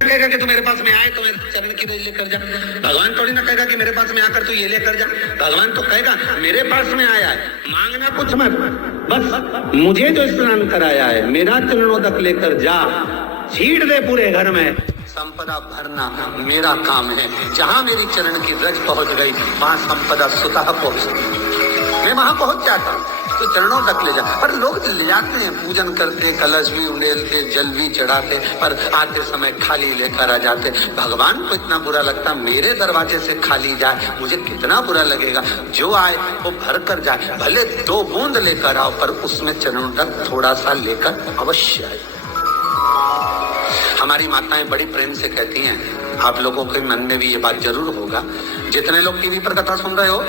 कहेगा कि तू मेरे पास में आए तो मेरे चरण की रज लेकर जा। भगवान थोड़ी ना कहेगा कि मेरे पास में आकर तू ये लेकर जा। भगवान तो कहेगा मेरे पास में आया है, मांगना कुछ मत, बस मुझे जो स्नान कराया है मेरा चरणोदक लेकर जा, छीड़ दे पूरे घर में। संपदा भरना मेरा काम है, जहां मेरी चरण की रज पहुंच गई वहां संपदा स्वतः पहुंच, मैं वहां पहुंच जाता हूं। तो चरणों तक ले जा। पर लोग ले जाते हैं, पूजन करते, कलश भी उंडेलते, जल भी चढ़ाते, पर आते समय खाली लेकर आ जाते। भगवान को इतना बुरा लगता मेरे दरवाजे से खाली जाए, मुझे कितना बुरा लगेगा। जो आए वो भर कर जाए, भले 2 बूंद लेकर आओ, पर उसमें चरणों तक थोड़ा सा लेकर अवश्य आए। हमारी माताएं बड़ी प्रेम से कहती हैं, आप लोगों के मन में भी ये बात जरूर होगा, जितने लोग टीवी पर कथा सुन रहे हो,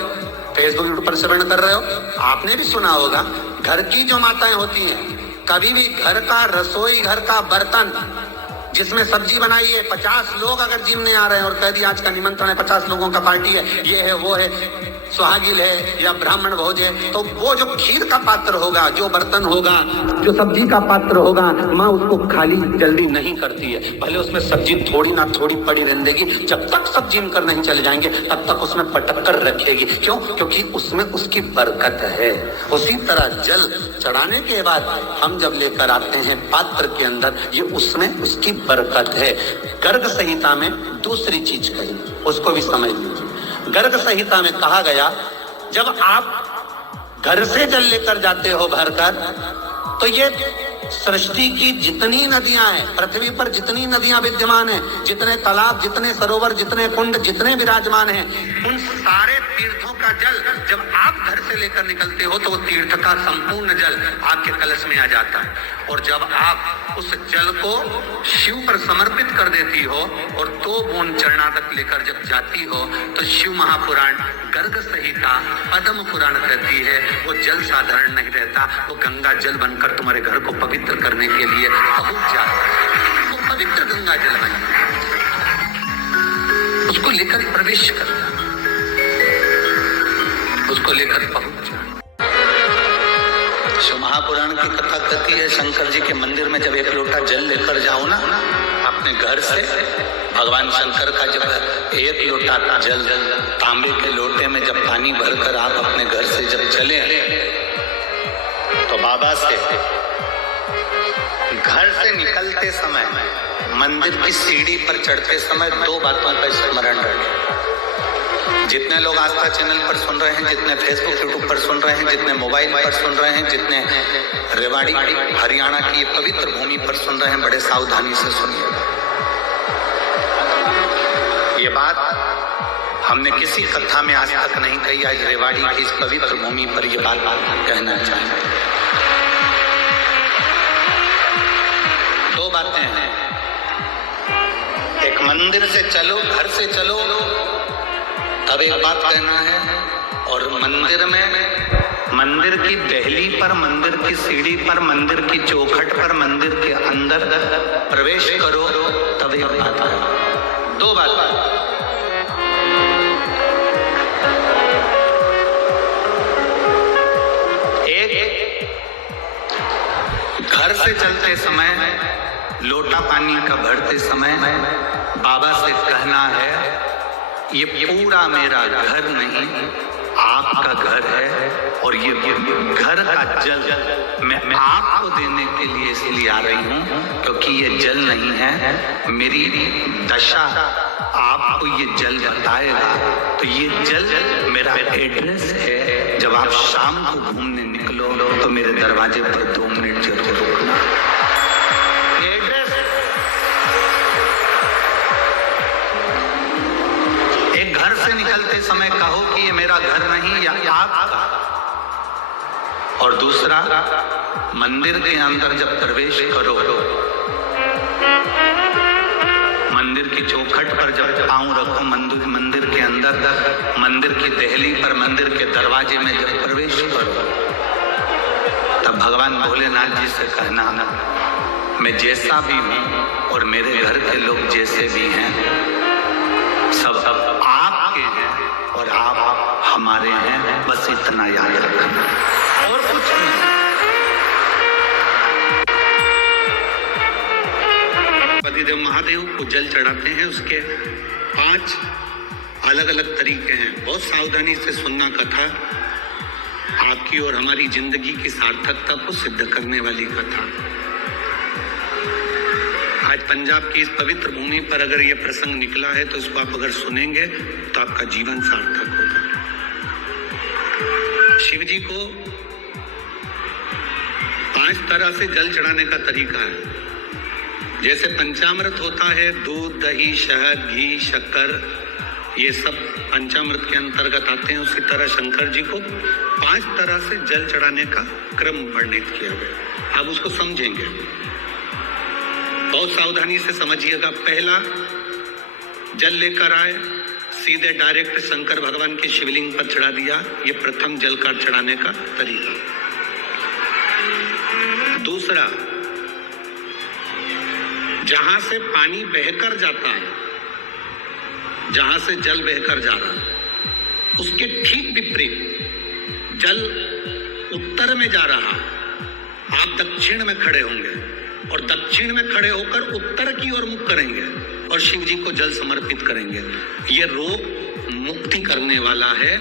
फेसबुक यूट्यूब पर श्रवण कर रहे हो, आपने भी सुना होगा, घर की जो माताएं होती हैं, कभी भी घर का रसोई, घर का बर्तन जिसमें सब्जी बनाई है, 50 लोग अगर जिमने आ रहे हैं और कह दिया आज का निमंत्रण है, 50 लोगों का पार्टी है, ये है वो है, सुहागिल है या ब्राह्मण भोज है, तो वो जो खीर का पात्र होगा, जो बर्तन होगा, जो सब्जी का पात्र होगा, माँ उसको खाली जल्दी नहीं करती है। भले उसमें सब्जी थोड़ी ना थोड़ी पड़ी रहने देगी, जब तक सब जिम कर नहीं चले जाएंगे तब तक उसमें पटक कर रखेगी। क्यों? क्योंकि उसमें उसकी बरकत है। उसी तरह जल चढ़ाने के बाद हम जब लेकर आते हैं पात्र के अंदर, ये उसमें उसकी बरकत है। गर्ग संहिता में दूसरी चीज कही, उसको भी समझ लीजिए। गर्ग संहिता में कहा गया, जब आप घर से जल लेकर जाते हो भरकर, तो ये सृष्टि की जितनी नदियां हैं, पृथ्वी पर जितनी नदियां विद्यमान हैं, जितने तालाब, जितने सरोवर, जितने कुंड, जितने विराजमान हैं, उन सारे तीर्थों का जल जब आप घर से लेकर निकलते हो तो वो तीर्थ का संपूर्ण जल आपके कलश में आ जाता है। और जब आप उस जल को शिव पर समर्पित कर देती हो और 2 बूंद चरणादक लेकर जब जाती हो, तो शिव महापुराण, गर्ग संहिता, पद्म पुराण कहती है वो जल साधारण नहीं रहता, वो गंगा जल बनकर तुम्हारे घर को पवित्र करने के लिए पहुंच जाता है। वो पवित्र गंगा जल बन, उसको लेकर प्रवेश करता, उसको लेकर पहुंच जाता। शिव महापुराण की कथा कहती है, शंकर जी के मंदिर में जब 1 लोटा जल लेकर जाओ ना अपने घर से, भगवान शंकर का जब 1 लोटा जल तांबे के लोटे में जब पानी भरकर आप अपने घर से जब चले, तो बाबा से घर से निकलते समय, मंदिर की सीढ़ी पर चढ़ते समय 2 बातों का स्मरण रखें। जितने लोग आस्था चैनल पर सुन रहे हैं, जितने फेसबुक यूट्यूब पर सुन रहे हैं, जितने मोबाइल पर सुन रहे हैं, जितने रेवाड़ी हरियाणा की पवित्र भूमि पर सुन रहे हैं, बड़े सावधानी से सुनिए। ये बात हमने किसी कथा में आज तक नहीं कही, आज रेवाड़ी की इस पवित्र भूमि पर यह बात कहना चाहेंगे। 2 बातें हैं, एक मंदिर से चलो, घर से चलो, तब एक बात कहना है, और मंदिर में, मंदिर की दहली पर, मंदिर की सीढ़ी पर, मंदिर की चौखट पर, मंदिर के अंदर प्रवेश करो, तब एक बात है। 2 बात। एक, घर से चलते समय, लोटा पानी का भरते समय बाबा से कहना है, ये पूरा मेरा घर नहीं, आपका घर है, और ये घर का जल मैं आपको देने के लिए इसलिए आ रही हूँ क्योंकि ये जल नहीं है, मेरी दशा आपको ये जल बताएगा। तो ये जल मेरा एड्रेस है, जब आप शाम को घूमने निकलो तो मेरे दरवाजे पर 2 मिनट जरूर रुकना। घर से निकलते समय कहो कि ये मेरा घर नहीं या आपका। और दूसरा, मंदिर के अंदर जब प्रवेश करो, मंदिर की चौखट पर जब पांव रखो, मंदिर के अंदर, मंदिर की दहली पर, मंदिर के दरवाजे में जब प्रवेश करो, तब भगवान भोलेनाथ जी से कहना, मैं जैसा भी हूँ और मेरे घर के लोग जैसे भी हैं, सब आपके हैं और आप हमारे हैं, बस इतना याद रखना और कुछ नहीं। देवादिदेव महादेव को जल चढ़ाते हैं, उसके 5 अलग अलग तरीके हैं। बहुत सावधानी से सुनना कथा, आपकी और हमारी जिंदगी की सार्थकता को सिद्ध करने वाली कथा। आज पंजाब की इस पवित्र भूमि पर अगर यह प्रसंग निकला है तो इसको आप अगर सुनेंगे तो आपका जीवन सार्थक होगा। शिव जी को 5 तरह से जल चढ़ाने का तरीका है। जैसे पंचामृत होता है, दूध, दही, शहद, घी, शक्कर, ये सब पंचामृत के अंतर्गत आते हैं। उसी तरह शंकर जी को 5 तरह से जल चढ़ाने का क्रम वर्णित किया गया। अब उसको समझेंगे, बहुत सावधानी से समझिएगा। पहला, जल लेकर आए, सीधे डायरेक्ट शंकर भगवान के शिवलिंग पर चढ़ा दिया। ये प्रथम जल का चढ़ाने का तरीका। दूसरा, जहां से पानी बहकर जाता है, जहां से जल बहकर जा रहा है, उसके ठीक विपरीत जल उत्तर में जा रहा, आप दक्षिण में खड़े होंगे और दक्षिण में खड़े होकर उत्तर की ओर मुख करेंगे और शिव जी को जल समर्पित करेंगे। यह रोग मुक्ति करने वाला है।